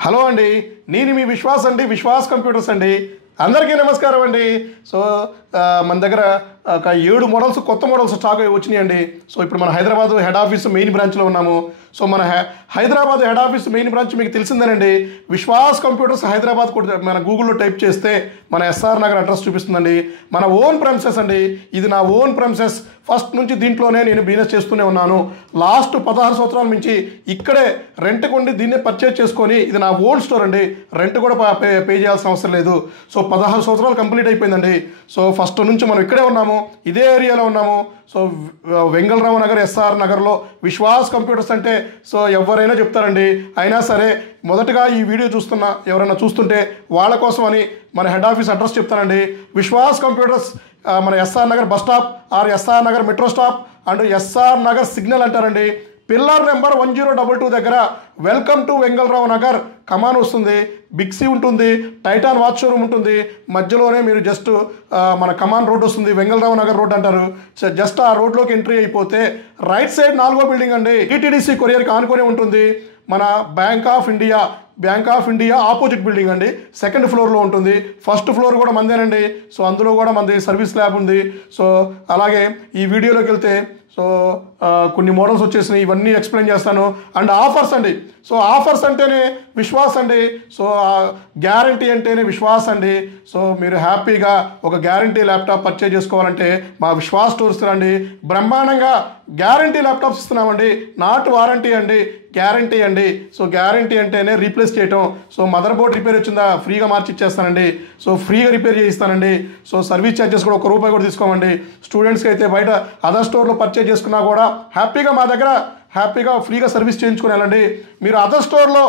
Hello అండి, నేను మీ విశ్వాస్ అండి, విశ్వాస్ కంప్యూటర్స్ అండి. అందరికీ నమస్కారం అండి. సో మన దగ్గర ఒక 7 మోడల్స్, కొత్త మోడల్స్ స్టాక్ వచ్చినాయండి. సో ఇప్పుడు మన హైదరాబాద్ హెడ్ ఆఫీస్ మెయిన్ బ్రాంచ్లో ఉన్నాము. సో మన Hyderabad head office main branch మీకు తెలిసిందేనండి. విశ్వాస్ కంప్యూటర్స్ హైదరాబాద్ మన గూగుల్లో టైప్ చేస్తే మన ఎస్ఆర్ నగర్ అడ్రస్ చూపిస్తుందండి. మన ఓన్ ప్రెమిసెస్ అండి. ఇది నా ఓన్ ప్రెమిసెస్. ఫస్ట్ నుంచి దీంట్లోనే నేను బిజినెస్ చేస్తూనే ఉన్నాను. లాస్ట్ 16 సంవత్సరాల నుంచి ఇక్కడే రెంట్ కొండి దీన్నే పర్చేజ్ చేసుకొని, ఇది నా ఓన్ స్టోర్ అండి. రెంట్ కూడా పే చేయాల్సిన అవసరం లేదు. సో 16 సంవత్సరాలు కంప్లీట్ అయిపోయిందండి. సో ఫస్ట్ నుంచి మనం ఇక్కడే ఉన్నాము, ఇదే ఏరియాలో ఉన్నాము. సో వెంగళరావు నగర్, ఎస్ఆర్ నగర్లో విశ్వాస్ కంప్యూటర్స్ అంటే సో ఎవరైనా చెప్తారండి. అయినా సరే మొదటగా ఈ వీడియో ఎవరైనా చూస్తుంటే వాళ్ళ కోసం అని మన హెడ్ ఆఫీస్ అడ్రస్ చెప్తానండి. విశ్వాస్ కంప్యూటర్స్ మన SR Nagar bus stop or SR Nagar metro stop and SR Nagar signal అంటారండి. పిల్లర్ నెంబర్ 1022 దగ్గర వెల్కమ్ టు వెంగళరావు నగర్ కమాన్ వస్తుంది. బిగ్సీ ఉంటుంది, టైటాన్ వాచ్ షోరూమ్ ఉంటుంది. మధ్యలోనే మీరు జస్ట్ మన కమాన్ రోడ్ వస్తుంది, వెంగళరావు నగర్ రోడ్ అంటారు. జస్ట్ ఆ రోడ్లోకి ఎంట్రీ అయిపోతే రైట్ సైడ్ 4వ బిల్డింగ్ అండి. టీటీడీసీ కొరియర్కి ఆనుకొని ఉంటుంది. మన bank of India opposite building అండి. సెకండ్ ఫ్లోర్లో ఉంటుంది. ఫస్ట్ ఫ్లోర్ కూడా మందేనండి. సో అందులో కూడా మనది సర్వీస్ ల్యాబ్ ఉంది. సో అలాగే ఈ వీడియోలోకి వెళ్తే సో కొన్ని మోడల్స్ వచ్చేసినాయి, ఇవన్నీ ఎక్స్ప్లెయిన్ చేస్తాను. అండ్ ఆఫర్స్ అండి. సో ఆఫర్స్ అంటేనే విశ్వాస్ అండి. సో గ్యారంటీ అంటేనే విశ్వాస్ అండి. సో మీరు హ్యాపీగా ఒక గ్యారంటీ ల్యాప్టాప్ పర్చేజ్ చేసుకోవాలంటే మా విశ్వాస్ స్టోర్స్ రండి. బ్రహ్మాండంగా గ్యారంటీ ల్యాప్టాప్స్ ఇస్తున్నామండి. నాట్ వారంటీ అండి, గ్యారంటీ అండి. సో గ్యారంటీ అంటేనే రీప్లేస్ చేయటం. సో మదర్ బోర్డ్ రిపేర్ వచ్చిందా ఫ్రీగా మార్చి ఇచ్చేస్తానండి. సో ఫ్రీగా రిపేర్ చేయిస్తానండి. సో సర్వీస్ ఛార్జెస్ కూడా ₹1 కూడా తీసుకోమండి. స్టూడెంట్స్కి అయితే బయట అదర్ స్టోర్లో పర్చేజ్ చేసుకున్నా కూడా హ్యాపీగా మా దగ్గర హ్యాపీగా ఫ్రీగా సర్వీస్ చేయించుకుని వెళ్ళండి. మీరు అదర్ స్టోర్లో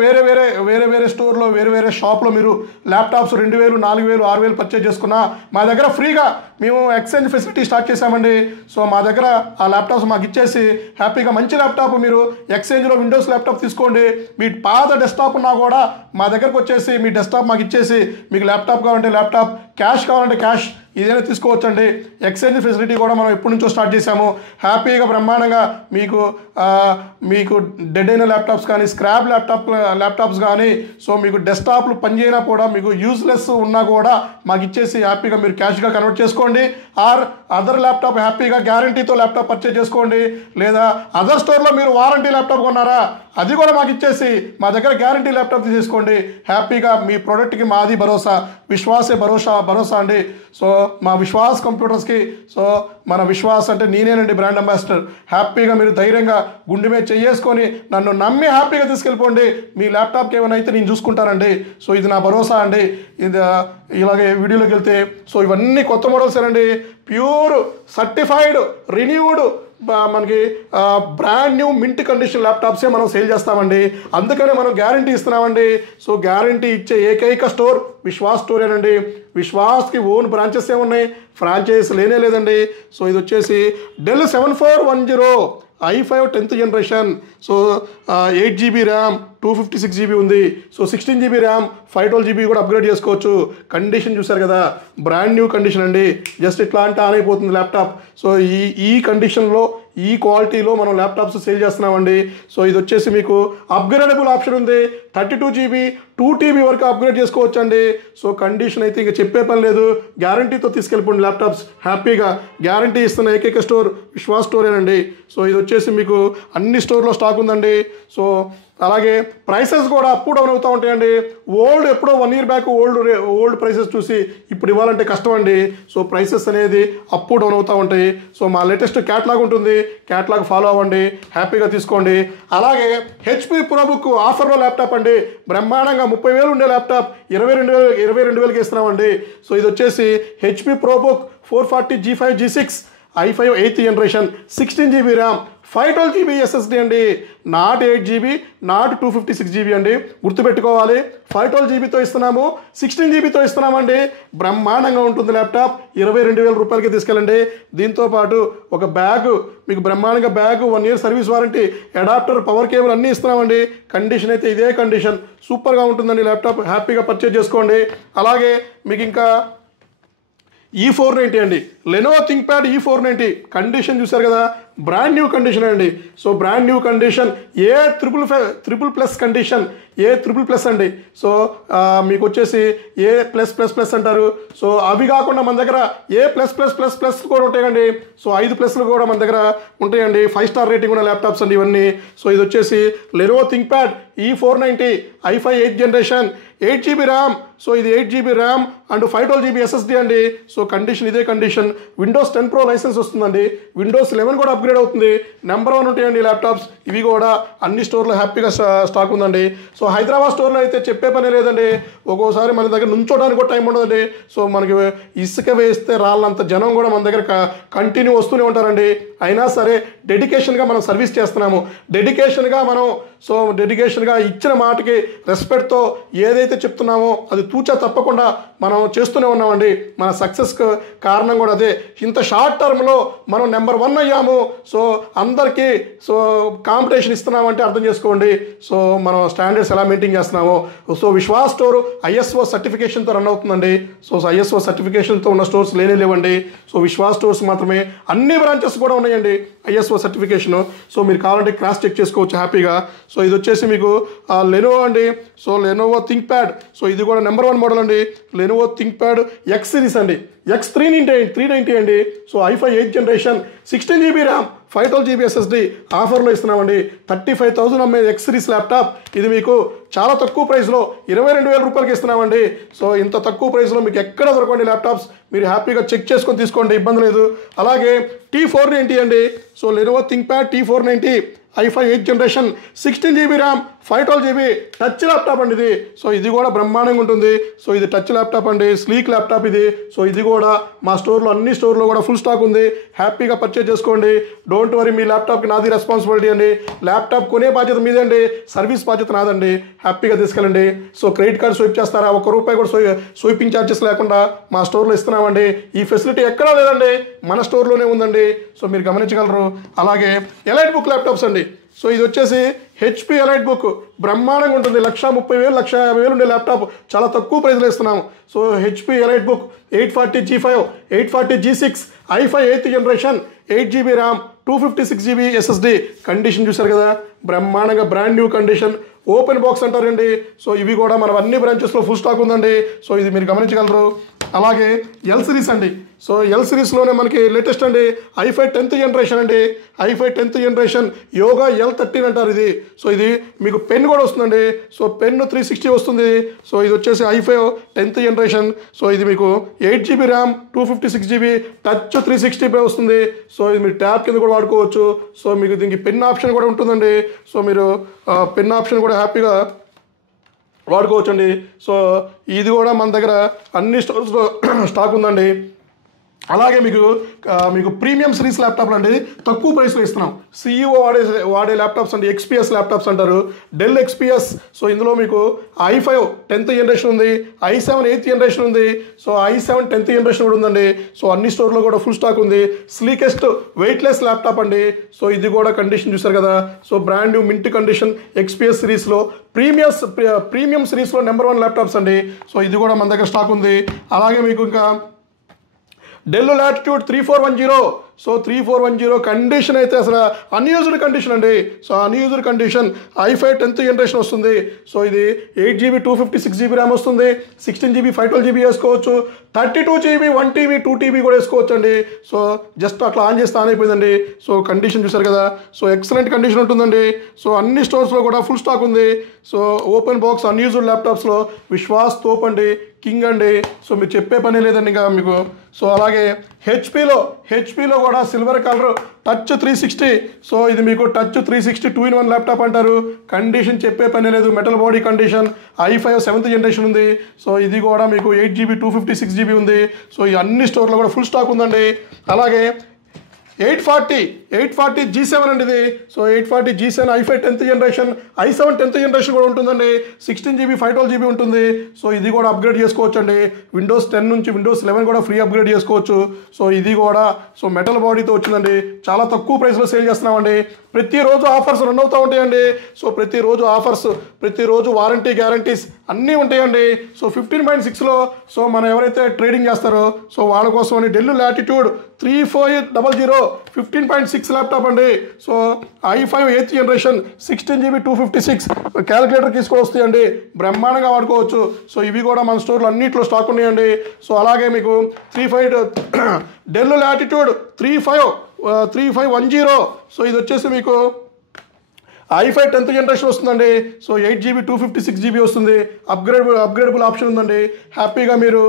వేరే స్టోర్లో వేరే షాప్లో మీరు ల్యాప్టాప్స్ 2000, 4000, 6000 పర్చేజ్ చేసుకున్నా మా దగ్గర ఫ్రీగా మేము ఎక్స్చేంజ్ ఫెసిలిటీ స్టార్ట్ చేశామండి. సో మా దగ్గర ఆ ల్యాప్టాప్స్ మాకు ఇచ్చేసి హ్యాపీగా మంచి ల్యాప్టాప్ మీరు ఎక్స్చేంజ్లో విండోస్ ల్యాప్టాప్ తీసుకోండి. మీ పాత డెస్క్టాప్ ఉన్నా కూడా మా దగ్గరకు వచ్చేసి మీ డెస్క్టాప్ మాకు ఇచ్చేసి, మీకు ల్యాప్టాప్ కావాలంటే ల్యాప్టాప్, క్యాష్ కావాలంటే క్యాష్ ఏదైనా తీసుకోవచ్చండి. ఎక్స్చేంజ్ ఫెసిలిటీ కూడా మనం ఎప్పటి నుంచో స్టార్ట్ చేశాము. హ్యాపీగా బ్రహ్మాండంగా మీకు డెడ్ అయిన ల్యాప్టాప్స్ కానీ, స్క్రాప్ ల్యాప్టాప్స్ కానీ, సో మీకు డెస్క్టాప్లు పనిచేయనా కూడా, మీకు యూజ్లెస్ ఉన్నా కూడా మాకు ఇచ్చేసి హ్యాపీగా మీరు క్యాష్గా కన్వర్ట్ చేసుకోండి. ఆర్ అదర్ ల్యాప్టాప్ హ్యాపీగా గ్యారంటీతో ల్యాప్టాప్ పర్చేజ్ చేసుకోండి. లేదా అదర్ స్టోర్లో మీరు వారంటీ ల్యాప్టాప్ కొన్నారా, అది కూడా మాకు ఇచ్చేసి మా దగ్గర గ్యారంటీ ల్యాప్టాప్ తీసేసుకోండి. హ్యాపీగా మీ ప్రోడక్ట్కి మాది భరోసా, విశ్వాసే భరోసా అండి. సో మా విశ్వాస్ కంప్యూటర్స్కి సో మన విశ్వాస్ అంటే నేనేనండి బ్రాండ్ అంబాసిడర్. హ్యాపీగా మీరు ధైర్యంగా గుండె మీద చేసుకొని నన్ను నమ్మి హ్యాపీగా తీసుకెళ్ళిపోండి. మీ ల్యాప్టాప్కి ఏమైనా అయితే నేను చూసుకుంటానండి. సో ఇది నా భరోసా అండి. ఇది ఇలాగే వీడియోలోకి వెళ్తే సో ఇవన్నీ కొత్త మోడల్స్ అండి. ప్యూర్ సర్టిఫైడ్ రిన్యూడ్ మనకి బ్రాండ్ న్యూ మింట్ కండిషన్ ల్యాప్టాప్సే మనం సేల్ చేస్తామండి. అందుకనే మనం గ్యారంటీ ఇస్తున్నామండి. సో గ్యారంటీ ఇచ్చే ఏకైక స్టోర్ విశ్వాస్ స్టోరేనండి. విశ్వాస్కి ఓన్ బ్రాంచెస్ ఉన్నాయి, ఫ్రాంచైజ్ లేదండి. సో ఇది వచ్చేసి del 7410 i5 10th generation. So 8GB RAM, 256GB ఉంది. సో 16GB ర్యామ్, 512GB కూడా అప్గ్రేడ్ చేసుకోవచ్చు. కండిషన్ చూసారు కదా, బ్రాండ్ న్యూ కండిషన్ అండి. జస్ట్ ఇట్లా అంటే ఆన్ అయిపోతుంది ల్యాప్టాప్. సో ఈ కండిషన్లో ఈ క్వాలిటీలో మనం ల్యాప్టాప్స్ సేల్ చేస్తున్నామండి. సో ఇది వచ్చేసి మీకు అప్గ్రేడబుల్ ఆప్షన్ ఉంది. 32GB, 2TB వరకు అప్గ్రేడ్ చేసుకోవచ్చు అండి. సో కండిషన్ అయితే ఇంకా చెప్పే పని లేదు. గ్యారంటీతో తీసుకెళ్ళిపోండి ల్యాప్టాప్స్. హ్యాపీగా గ్యారంటీ ఇస్తున్న ఏకైక స్టోర్ విశ్వాస్ స్టోరేనండి. సో ఇది వచ్చేసి మీకు అన్ని స్టోర్లో స్టాక్ ఉందండి. సో అలాగే ప్రైసెస్ కూడా అప్ డౌన్ అవుతూ ఉంటాయండి. ఎప్పుడో 1 year బ్యాక్ ఓల్డ్ ప్రైసెస్ చూసి ఇప్పుడు ఇవ్వాలంటే కష్టం అండి. సో ప్రైసెస్ అనేది అప్ డౌన్ అవుతూ ఉంటాయి. సో మా లేటెస్ట్ క్యాటలాగ్ ఉంటుంది, క్యాటలాగ్ ఫాలో అవ్వండి, హ్యాపీగా తీసుకోండి. అలాగే HP ProBook ఆఫర్లో ల్యాప్టాప్ అండి. బ్రహ్మాండంగా 30,000 ఉండే ల్యాప్టాప్ 22,000కి ఇస్తున్నామండి. సో ఇది వచ్చేసి HP ProBook 440 G5 G6 i5 8th generation, 16GB RAM, 512GB SSD అండి. నాట్ 8GB, నాట్ 256GB అండి. గుర్తుపెట్టుకోవాలి, 512GBతో ఇస్తున్నాము, 16GBతో ఇస్తున్నామండి. బ్రహ్మాండంగా ఉంటుంది ల్యాప్టాప్. 22,000 రూపాయలకి తీసుకెళ్ళండి. దీంతోపాటు ఒక బ్యాగ్, మీకు బ్రహ్మాండంగా bag, 1 year service warranty, adapter, power cable అన్నీ ఇస్తున్నామండి. కండిషన్ అయితే ఇదే కండిషన్, సూపర్గా ఉంటుందండి ల్యాప్టాప్. హ్యాపీగా పర్చేజ్ చేసుకోండి. అలాగే మీకు ఇంకా E490 అండి, లెనోవో థింక్ప్యాడ్ E490 కండిషన్ చూసారు కదా, బ్రాండ్ న్యూ కండిషన్ అండి. సో బ్రాండ్ న్యూ కండిషన్ ఏ ట్రిపుల్ ప్లస్ కండిషన్, ఏ ట్రిపుల్ ప్లస్ అండి. సో మీకు వచ్చేసి ఏ ప్లస్ ప్లస్ ప్లస్ అంటారు. సో అవి కాకుండా మన దగ్గర ఏ ప్లస్ ప్లస్ ప్లస్ ప్లస్ కూడా ఉంటాయండి. సో 5 ప్లస్లు కూడా మన దగ్గర ఉంటాయండి. 5 స్టార్ రేటింగ్ ఉన్న ల్యాప్టాప్స్ అండి ఇవన్నీ. సో ఇది వచ్చేసి Lenovo ThinkPad E490 i5 8th generation, 8GB RAM. So ఇది 8GB RAM and 512GB SSD అండి. సో కండిషన్ ఇదే కండిషన్. విండోస్ 10 Pro లైసెన్స్ వస్తుందండి. విండోస్ 11 కూడా అప్గ్రేడ్ అవుతుంది. నెంబర్ 1 ఉంటాయండి ల్యాప్టాప్స్. ఇవి కూడా అన్ని స్టోర్లో హ్యాపీగా స్టాక్ ఉందండి. సో హైదరాబాద్ స్టోర్లో అయితే చెప్పే పని లేదండి. ఒక్కోసారి మన దగ్గర నుంచోడానికి కూడా టైం ఉండదండి. సో మనకి ఇసుక వేస్తే రాళ్ళంత జనం కూడా మన దగ్గర కంటిన్యూ వస్తూనే ఉంటారండి. అయినా సరే డెడికేషన్గా మనం సర్వీస్ చేస్తున్నాము. డెడికేషన్గా ఇచ్చిన మాటకి రెస్పెక్ట్తో ఏదైతే చెప్తున్నామో అది తూచా తప్పకుండా మనం చేస్తూనే ఉన్నామండి. మన సక్సెస్కి కారణం కూడా అదే. ఇంత షార్ట్ టర్మ్లో మనం నెంబర్ 1 అయ్యాము. సో అందరికీ కాంపిటీషన్ ఇస్తున్నామంటే అర్థం చేసుకోండి. సో మనం స్టాండర్డ్స్ ఎలా మెయింటైన్ చేస్తున్నామో. సో విశ్వాస్ స్టోర్ ISO సర్టిఫికేషన్తో రన్ అవుతుందండి. సో ISO సర్టిఫికేషన్తో ఉన్న స్టోర్స్ లేవండి. సో విశ్వాస్ స్టోర్స్ మాత్రమే. అన్ని బ్రాంచెస్ కూడా ఉన్నాయండి ISO సర్టిఫికేషన్. సో మీరు కావాలంటే క్రాస్ చెక్ చేసుకోవచ్చు హ్యాపీగా. సో ఇది వచ్చేసి మీకు లెనోవో అండి. So Lenovo ThinkPad. సో ఇది కూడా నెంబర్ 1 మోడల్ అండి. లెనోవో థింక్ప్యాడ్ X సిరీస్ అండి. X390 అండి. So i5 8th generation, 16GB RAM, 512GB SSD ఆఫర్లో ఇస్తున్నామండి. 35,000 అమ్మే X సిరీస్ ల్యాప్టాప్ ఇది మీకు చాలా తక్కువ ప్రైస్లో 22,000 రూపాయలకి ఇస్తున్నామండి. సో ఇంత తక్కువ ప్రైస్లో మీకు ఎక్కడ దొరకండి ల్యాప్టాప్స్. మీరు హ్యాపీగా చెక్ చేసుకొని తీసుకోండి, ఇబ్బంది లేదు. అలాగే T490 అండి. So Lenovo ThinkPad T490 i5 8th generation, 16GB RAM, 512GB touch laptop అండి ఇది. సో ఇది కూడా బ్రహ్మాండంగా ఉంటుంది. సో ఇది టచ్ ల్యాప్టాప్ అండి, స్లీక్ ల్యాప్టాప్ ఇది. సో ఇది కూడా మా స్టోర్లో అన్ని స్టోర్లో కూడా ఫుల్ స్టాక్ ఉంది. హ్యాపీగా పర్చేజ్ చేసుకోండి. డోంట్ వరీ, మీ ల్యాప్టాప్కి నాది రెస్పాన్సిబిలిటీ అండి. ల్యాప్టాప్ కొనే బాధ్యత మీదే అండి, సర్వీస్ బాధ్యత నాదండి. హ్యాపీగా తీసుకెళ్ళండి. సో క్రెడిట్ కార్డ్ స్వైప్ చేస్తారా, ₹1 కూడా స్వైపింగ్ ఛార్జెస్ లేకుండా మా స్టోర్లో ఇస్తున్నామండి. ఈ ఫెసిలిటీ ఎక్కడా లేదండి, మన స్టోర్లోనే ఉందండి. సో మీరు గమనించగలరు. అలాగే ఎలైట్ బుక్ ల్యాప్టాప్స్ అండి. సో ఇది వచ్చేసి HP ఎలైట్ బుక్ బ్రహ్మాండంగా ఉంటుంది. 1,30,000 1,50,000 ఉండే ల్యాప్టాప్ చాలా తక్కువ ప్రైస్లో ఇస్తున్నాము. So HP elite book 840G5, 840G6, i5 8th generation, 8GB RAM, 256GB SSD. Condition చూసారు కదా, బ్రహ్మాండంగా brand new condition. Open box అంటారండి. సో ఇవి కూడా మన అన్ని బ్రాంచెస్లో ఫుల్ స్టాక్ ఉందండి. సో ఇది మీరు గమనించగలరు. అలాగే ఎల్ సిరీస్ అండి. సో ఎల్ సిరీస్లోనే మనకి లేటెస్ట్ అండి i5 10th జనరేషన్ అండి. i5 10th generation yoga L13 అంటారు ఇది. సో ఇది మీకు పెన్ కూడా వస్తుందండి. సో పెన్ 360 వస్తుంది. సో ఇది వచ్చేసి i5 10th జనరేషన్. సో ఇది మీకు 8GB ర్యామ్, 256GB టచ్ 360 వస్తుంది. సో ఇది మీరు ట్యాబ్ కింద కూడా వాడుకోవచ్చు. సో మీకు దీనికి పెన్ ఆప్షన్ కూడా ఉంటుందండి. సో మీరు పెన్ ఆప్షన్ కూడా హ్యాపీగా వాడుకోవచ్చండి. సో ఇది కూడా మన దగ్గర అన్ని స్టోర్స్లో స్టాక్ ఉందండి. అలాగే మీకు ప్రీమియం సిరీస్ ల్యాప్టాప్లు అండి తక్కువ ప్రైస్లో ఇస్తున్నాం. CEO వాడే ల్యాప్టాప్స్ అండి, XPS ల్యాప్టాప్స్ అంటారు. Dell XPS. సో ఇందులో మీకు i5 10th జనరేషన్ ఉంది, i7 8th జనరేషన్ ఉంది. సో i7 10th జనరేషన్ కూడా ఉందండి. సో అన్ని స్టోర్లో కూడా ఫుల్ స్టాక్ ఉంది. స్లీకెస్ట్ వెయిట్లెస్ ల్యాప్టాప్ అండి. సో ఇది కూడా కండిషన్ చూసారు కదా. So brand new mint condition XPS సిరీస్లో ప్రీమియం సిరీస్లో నెంబర్ 1 ల్యాప్టాప్స్ అండి. సో ఇది కూడా మన దగ్గర స్టాక్ ఉంది. అలాగే మీకు ఇంకా డెల్ లాటిట్యూడ్ 3410. సో 3410 కండిషన్ అయితే అసలు అన్యూజ్డ్ కండిషన్ అండి. So unused condition i5 10th generation వస్తుంది. సో ఇది 8GB 256GB ర్యామ్ వస్తుంది. 16GB 512GB వేసుకోవచ్చు. 32GB 1TB 2TB కూడా వేసుకోవచ్చు అండి. సో జస్ట్ అట్లా ఆన్ చేస్తే ఆన్ అయిపోయిందండి. సో కండిషన్ చూసారు కదా. సో ఎక్సలెంట్ కండిషన్ ఉంటుందండి. సో అన్ని స్టోర్స్లో కూడా ఫుల్ స్టాక్ ఉంది. సో ఓపెన్ బాక్స్ అన్యూజ్డ్ ల్యాప్టాప్స్లో విశ్వాస్ తోప్ అండి, కింగ్ అండి. సో మీరు చెప్పే పని లేదండి ఇంకా మీకు. సో అలాగే హెచ్పిలో కూడా సిల్వర్ కలర్ టచ్ 360. సో ఇది మీకు టచ్ 360 2-in-1 ల్యాప్టాప్ అంటారు. కండిషన్ చెప్పే పని లేదు, metal body condition. i5 7th generation ఉంది. సో ఇది కూడా మీకు 8GB 256GB ఉంది. సో ఈ అన్ని స్టోర్లో కూడా ఫుల్ స్టాక్ ఉందండి. అలాగే 840 G7 అండి ఇది. So 840 G7 i5 10th generation, i7 10th generation కూడా ఉంటుందండి. 16GB 512GB ఉంటుంది. సో ఇది కూడా అప్గ్రేడ్ చేసుకోవచ్చు అండి. విండోస్ 10 నుంచి విండోస్ 11 కూడా ఫ్రీ అప్గ్రేడ్ చేసుకోవచ్చు. సో ఇది కూడా సో మెటల్ బాడీతో వచ్చిందండి. చాలా తక్కువ ప్రైస్లో సేల్ చేస్తున్నామండి. ప్రతిరోజు ఆఫర్స్ రన్ అవుతూ ఉంటాయండి. సో ప్రతిరోజు ఆఫర్స్, ప్రతిరోజు వారంటీ గ్యారంటీస్ అన్నీ ఉంటాయండి. సో 15.6లో సో మనం ఎవరైతే ట్రేడింగ్ చేస్తారో సో వాళ్ళ కోసం అని డెల్ లాటిట్యూడ్ 3400 15.6 ల్యాప్టాప్ అండి. So i5 8th generation 16GB 256 calculator తీసుకొని వస్తాయండి. బ్రహ్మాండంగా వాడుకోవచ్చు. సో ఇవి కూడా మన స్టోర్లో అన్నింటిలో స్టాక్ ఉన్నాయండి. సో అలాగే మీకు 35 డెల్ లాటిట్యూడ్ 3510. సో ఇది వచ్చేసి మీకు i5 10th జనరేషన్ వస్తుందండి. సో 8GB 256GB వస్తుంది. అప్గ్రేడబుల్ ఆప్షన్ ఉందండి. హ్యాపీగా మీరు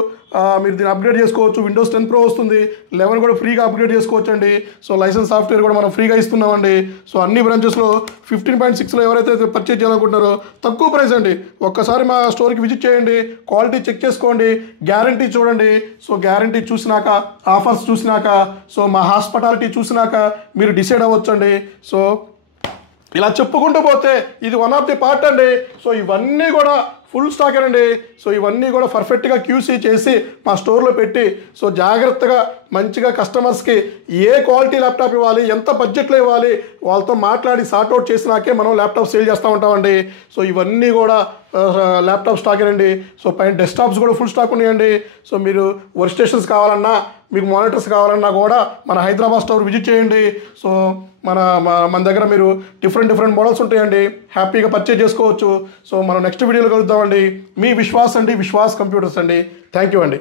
దీన్ని అప్గ్రేడ్ చేసుకోవచ్చు. విండోస్ 10 Pro వస్తుంది. 11 కూడా ఫ్రీగా అప్గ్రేడ్ చేసుకోవచ్చు అండి. సో లైసెన్స్ సాఫ్ట్వేర్ కూడా మనం ఫ్రీగా ఇస్తున్నామండి. సో అన్ని బ్రాంచెస్లో 15.6లో ఎవరైతే పర్చేజ్ చేయాలనుకుంటున్నారో తక్కువ ప్రైస్ అండి. ఒక్కసారి మా స్టోర్కి విజిట్ చేయండి, క్వాలిటీ చెక్ చేసుకోండి, గ్యారంటీ చూడండి. సో గ్యారంటీ చూసినాక, ఆఫర్స్ చూసినాక, సో మా హాస్పిటాలిటీ చూసినాక మీరు డిసైడ్ అవ్వచ్చు అండి. సో ఇలా చెప్పుకుంటూ పోతే ఇది వన్ ఆఫ్ ది పార్ట్ అండి. సో ఇవన్నీ కూడా ఫుల్ స్టాక్ అండి. సో ఇవన్నీ కూడా పర్ఫెక్ట్గా క్యూసీ చేసి మా స్టోర్లో పెట్టి సో జాగ్రత్తగా మంచిగా కస్టమర్స్కి ఏ క్వాలిటీ ల్యాప్టాప్ ఇవ్వాలి, ఎంత బడ్జెట్లో ఇవ్వాలి, వాళ్ళతో మాట్లాడి సార్ట్అవుట్ చేసినాకే మనం ల్యాప్టాప్ సేల్ చేస్తూ ఉంటామండి. సో ఇవన్నీ కూడా ల్యాప్టాప్ స్టాక్ అండి. సో పైన డెస్క్టాప్స్ కూడా ఫుల్ స్టాక్ ఉన్నాయండి. సో మీరు వర్క్ స్టేషన్స్ కావాలన్నా, మీకు మానిటర్స్ కావాలన్నా కూడా మన హైదరాబాద్ స్టోర్ విజిట్ చేయండి. సో మన దగ్గర మీరు డిఫరెంట్ మోడల్స్ ఉంటాయండి. హ్యాపీగా పర్చేజ్ చేసుకోవచ్చు. సో మనం నెక్స్ట్ వీడియోలో కలుద్దామండి. మీ విశ్వాస్ అండి, విశ్వాస్ కంప్యూటర్స్ అండి. థ్యాంక్ యూ అండి.